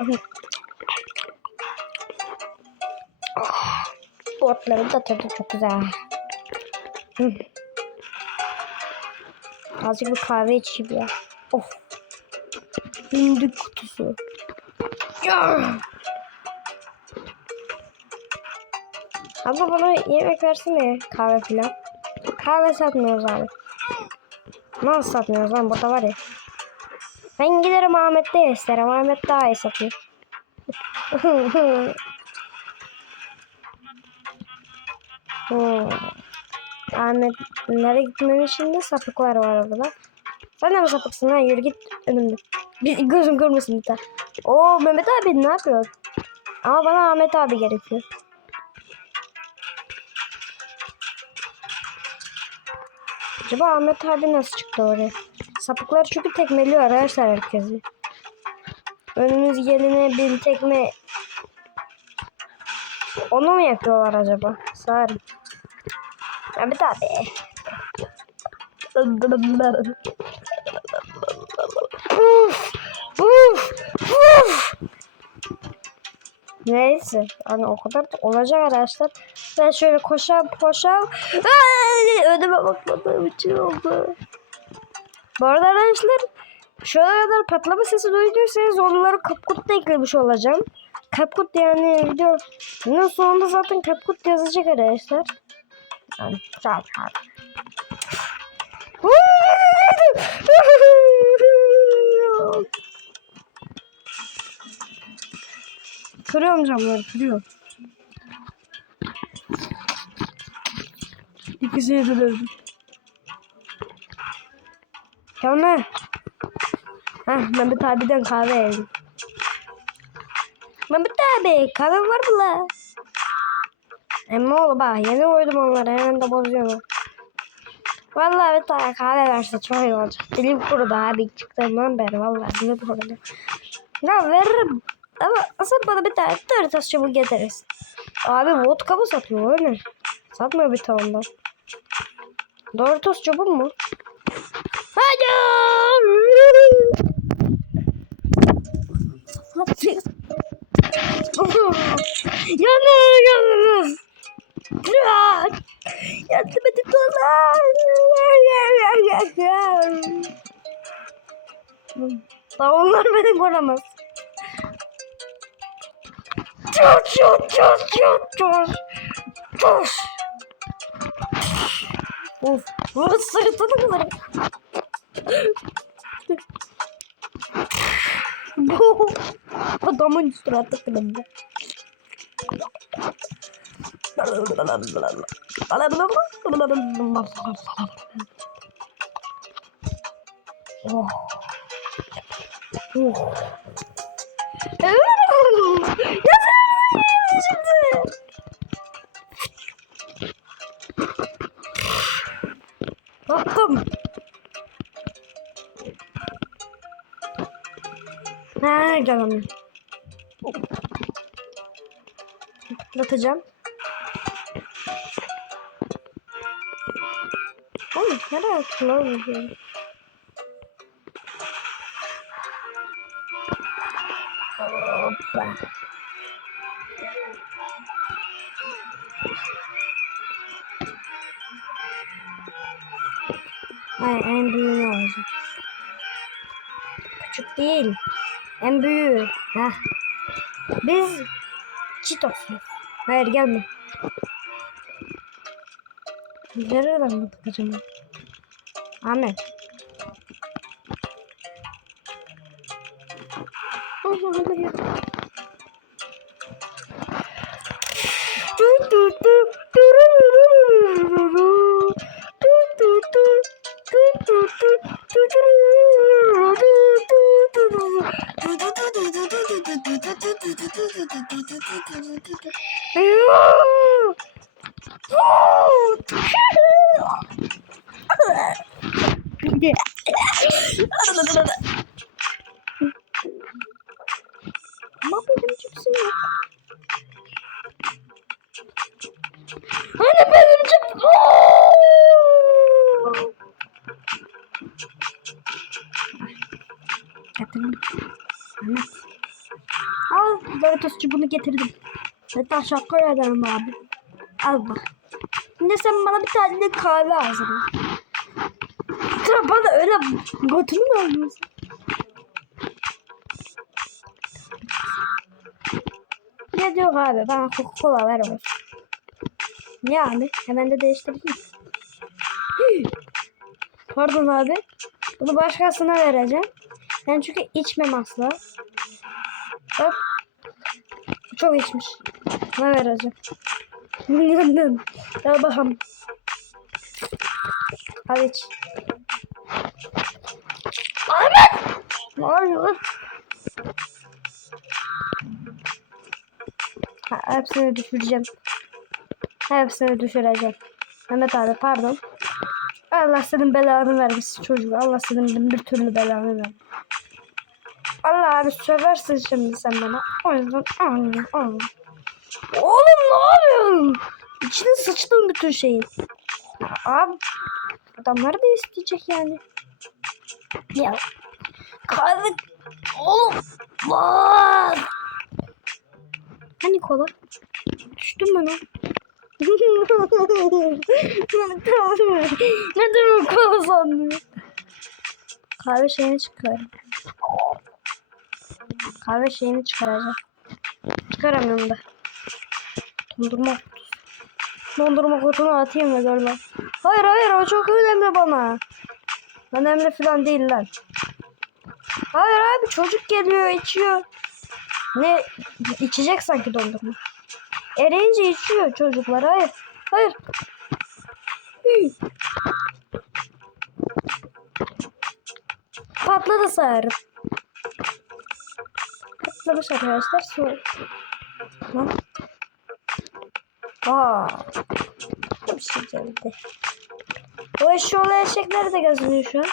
Abi. Bu otların da tadı çok güzel. Hı. Azıcık bir kahve içeyim ya. Of. Hindik kutusu. Ya. Abla bana yemek versene kahve filan. Kahve satmıyoruz abi. Nasıl satmıyoruz lan burada var ya. Ben giderim Ahmet'te isterim. Ahmet daha iyi satıyor. Hmm. Ahmetlere gitmenin şimdi sapıklar var orada. Sen de mi sapıksın lan? Yürü git önümde. Bir gözüm görmesin bir tane. Oo Mehmet abi ne yapıyor? Ama bana Ahmet abi gerekiyor. Acaba Ahmet abi nasıl çıktı oraya? Sapıklar çünkü tekmeliyor arkadaşlar herkesi. Önümüz geline bir tekme onu mu yapıyorlar acaba? Sarı. Ahmet abi. Uf, uf. Neyse hani o kadar da olacak arkadaşlar. Ben şöyle koşam. Ay, Önüme bakmadığım için oldu. Bu arada arkadaşlar şu ana kadar patlama sesi duyduysanız onları kapkut eklemiş olacağım. Kapkut yani video bunun sonunda zaten kapkut yazacak arkadaşlar. Yani, tamam. Kırıyorum camları, kırıyorum. İkisini de dövdüm. Gelme. Heh, Mehmet abiden kahve yedim. Mehmet abi kahve var mı la? Emmi oğlu bak yeni koydum onları hemen de bozuyorum. Vallahi bir tane kahve verse çok iyi olacak. Dilim kurudu abi çıktığından beri vallahi dilim kurudu. Ya veririm. Ama sen bana bir tane Doritos çabuk getirirsin. Abi vodka mı satıyor öyle? Satmıyor bir tane Doritos çabuk mu? Yanır yanır. Yardım edin dolar. Davullar beni koramaz. Çut çut çut çut çut. Çut. Of. Bu sırtını kırarım. Adamın suratı kırıldı. Oh. Oh. Ha canım. Atlatacağım. Oğlum nereye attın oğlum? Hoppa. Hayır en büyüğünü alacağım. Küçük değil. En büyüğü. Heh. Biz Cheetos'uz. Hayır gelme. Nereden mi bakacağım? Ahmet. Ama benim cipsim yok. Hani benim cipsim... getirdim. Ahmet. Al Doritos'cu bunu getirdim. Hatta şaka ederim abi. Al bak. Şimdi sen bana bir tane de kahve hazırla. Sen bana öyle götünü mü alıyorsun? Ne diyor abi? Bana Coca-Cola ver olsun. Ne abi? Hemen de değiştireyim. Pardon abi. Bunu başkasına vereceğim. Ben çünkü içmem asla. Hop. Çok içmiş. Ne vereceğim? Yandım. Gel bakalım. Al iç. Ahmet! Ne oluyor? Ha, hepsini düşüreceğim. Hepsini düşüreceğim. Mehmet abi pardon. Allah senin belanı vermesin çocuk. Allah senin bir türlü belanı ver. Allah abi söversin şimdi sen bana. O yüzden Oğlum, oğlum. Oğlum ne yapıyorsun? İçine sıçtın bütün şeyi. Abi adamlar da isteyecek yani. Ya kahve oğlum var. Hani kola? Düştün mü lan? Ne demek kola sandım? Kahve şeyini çıkar. Kahve şeyini çıkaracağım. Çıkaramıyorum da. Dondurma kutusu. Dondurma kutusunu atayım da görmem. Hayır hayır o çok önemli bana. Önemli falan değil lan. Hayır abi çocuk geliyor içiyor. Ne içecek sanki dondurma. Eriyince içiyor çocuklar. Hayır. Hayır. Hii. Patladı sarı. Patlamış arkadaşlar. Sonra. Lan. Aa. Bir şey geldi. O eşyolu eşekleri de geziniyor şu an.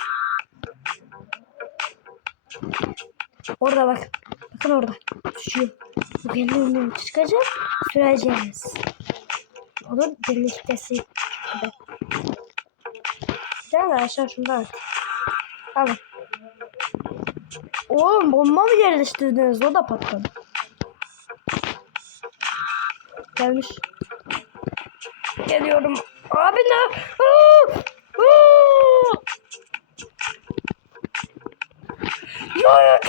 Orada bak. Bakın orada. Düşüyor. Bu geliyor çıkacak. Süreceğiz. Onun birliktesi. Evet. Gel aşağı şundan. Alın. Oğlum bomba mı yerleştirdiniz? O da patladı. Gelmiş. Geliyorum. Abi ne? Aa! Aa! Ya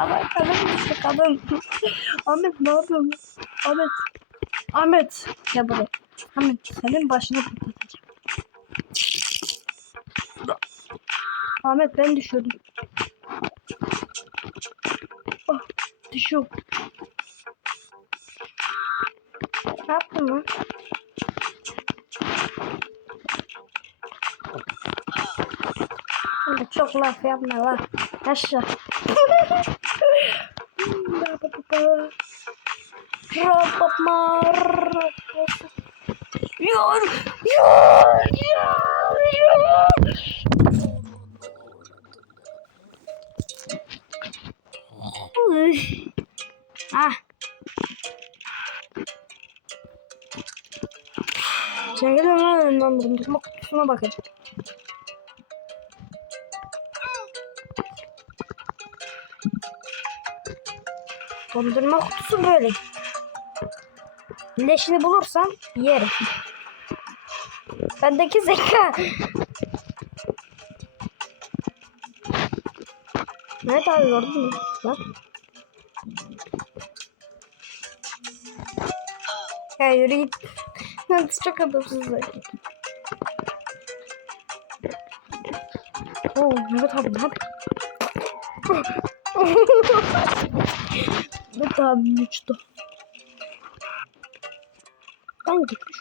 Ama kadın işte kadın. Ahmet ne yapıyorsun? Ahmet. Ahmet. Gel buraya. Ahmet senin başını patlatacağım. Ahmet ben düşürdüm. Oh, düşüyorum. Ne yaptın lan? Çok laf yapma lan. Aşağı. Rapatma. Yor. Yor. Yor. Yor. Uy. Ah. Çekilin lan önümden dondurma kutusuna bakacağım. Dondurma kutusu böyle. Leşini bulursam yerim. Bendeki zeka. Evet abi gördün mü? Bak. Ya yürü git. Çok adamsız zaten. Oo, Mehmet abi ne yapıyorsun? Mehmet abi uçtu. Ben gitmiş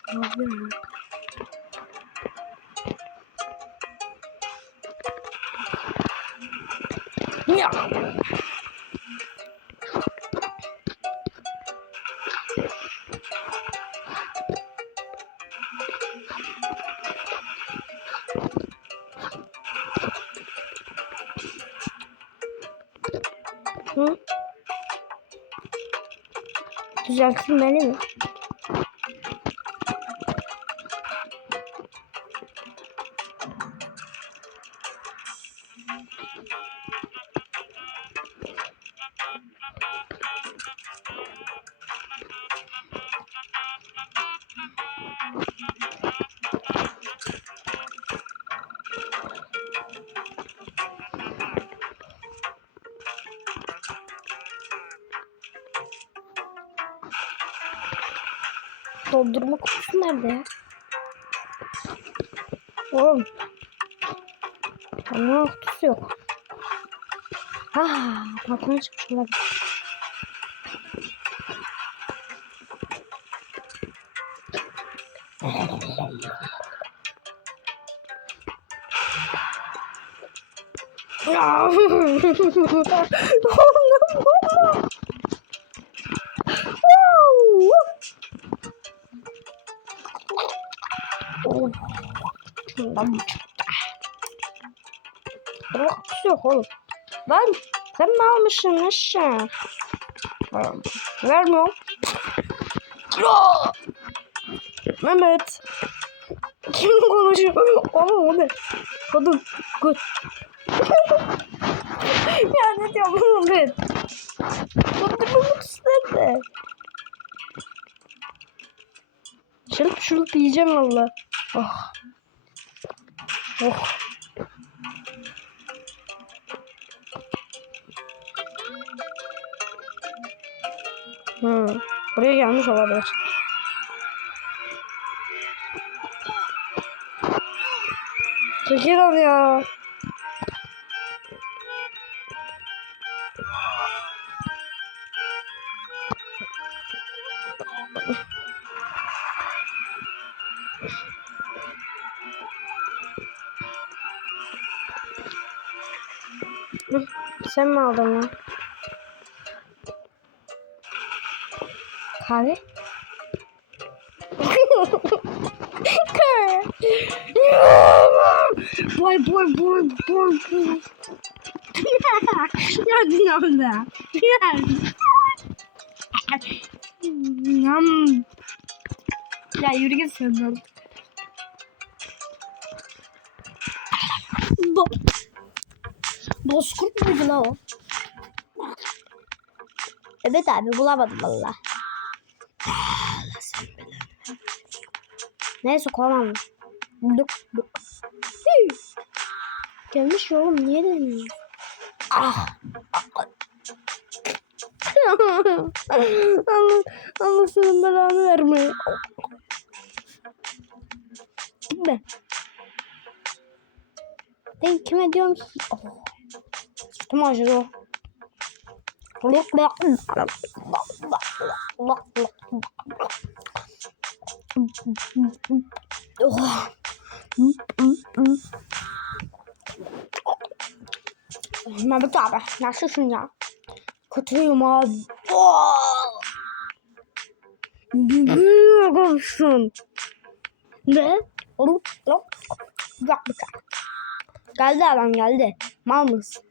Düzeltilmeli mi? Dondurma kutusu nerede ya? Oğlum. Dondurma kutusu yok. Ah, balkona çıkmış olabilir. Ya. Oğlum baba. Wow. Oh. Şundan bir çıktı. Kapısı yok oğlum. Lan sen mi almışsın aşağı? Vermiyorum. Mehmet. Kim konuşuyor? Oğlum o ne? Kadın. Kız. ya ne oğlum ben? Dondurmamı nerede? Şırıp şırıp yiyeceğim valla. Oh. Oh. Hmm. Buraya gelmiş olabilir. Çekil onu ya. Sen mi aldın lan? Kahve? boy boy boy boy boy. ya dünyamda. Yam. Ya yürü git sen de. Bo Bozkurt muydu la o? Evet abi bulamadım valla. Neyse kolamam. Duk duk. Gelmiş oğlum niye demiyor? Ah. Allah, Allah senin belanı vermeye. Gitme. Ben kime diyorum ki? Oh. Sırtım acıdı. Oh. Mehmet abi nasılsın ya? Kötüyüm abi. Oh. Bilmiyorsun. Ne? Geldi adam geldi. Mal mısın?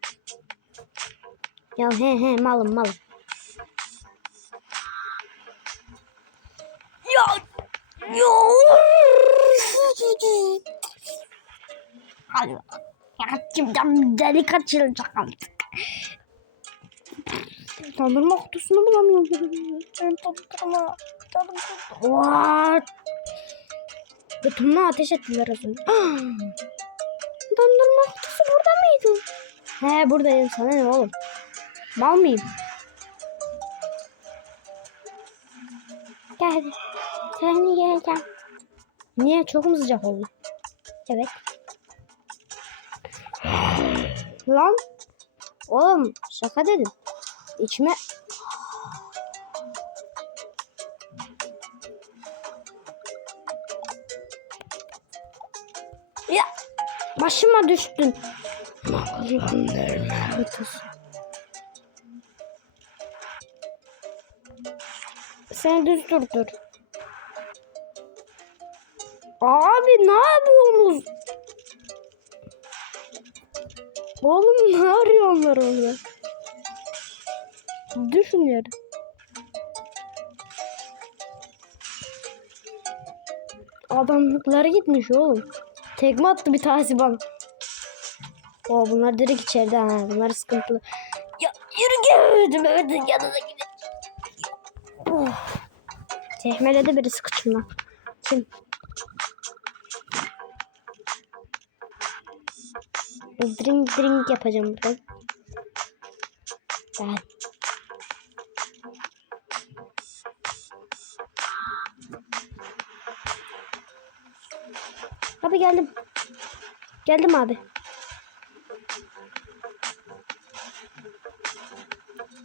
Ya he he malım malım. Ya ya. Hadi bakalım. Ya kimden deli kaçıracak artık. Dondurma kutusunu bulamıyorum. Ben dondurma. Dondurma. Götümle ateş ettiler az önce. Dondurma kutusu burada mıydı? He buradayım sana ne oğlum? Mal mıyım? Gel hadi. Seni geleceğim. Niye? Çok mu sıcak oldu? Evet. Lan. Oğlum şaka dedim. İçime... Ya başıma düştün. Seni düz durdur. Abi ne yapıyorsunuz? Oğlum ne arıyorlar orada? Düşün yere. Adamlıkları gitmiş oğlum. Tekme attı bir tanesi bana. O bunlar direkt içeride ha. Bunlar sıkıntılı. Ya yürü gel. Mehmet'in yanına gidelim. Oh. Tekmeledi biri sıkıntımdan. Kim? Drink drink yapacağım buradan. Ben. Abi geldim. Geldim abi.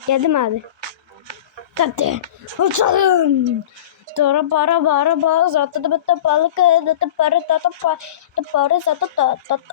Geldim abi. Hadi uçalım. Tora para para para zatı da bata balık da da para da da pa da para zatı da da da